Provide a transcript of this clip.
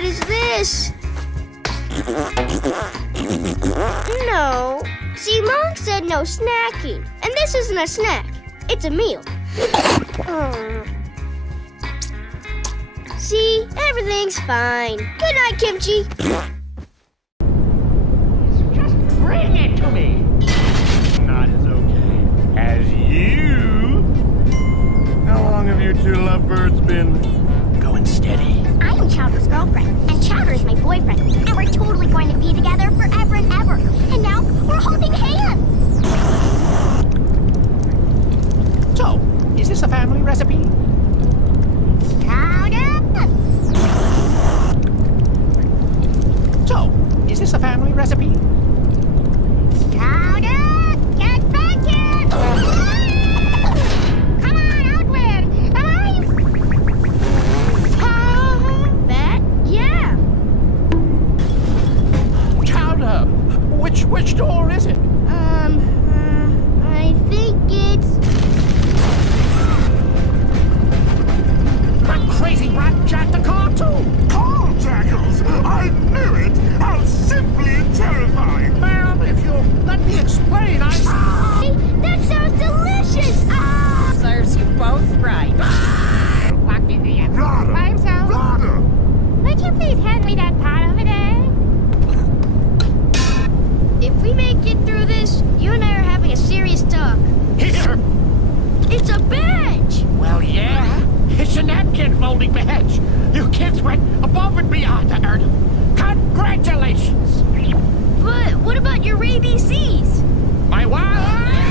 What is this? No. See, Mom said no snacking. And this isn't a snack. It's a meal. See, everything's fine. Good night, Kimchi. Just bring it to me. Not as okay as you. How long have you two lovebirds been going steady? I am Chowder's girlfriend, and Chowder is my boyfriend, and we're totally going to be together forever and ever. And now we're holding hands. So, is this a family recipe? Chowder. So, is this a family recipe? Chowder, get back here! Come on, Outward! Alive! That? Yeah. Chowder, which door is it? I think it's... That crazy rat jacked the car too! Oh, Jackals! I knew it! How simply terrifying! Ma'am, if you'll let me explain, That sounds delicious! Serves you both right. Walked in the Rada! by himself. Rada! Would you please hand me that pot over there? If we make it through this, you and I are having a serious talk. Here! It's a badge! Well, yeah. It's a napkin folding badge. You kids went above and beyond to earn it. Congratulations! But what about your ABCs? My what?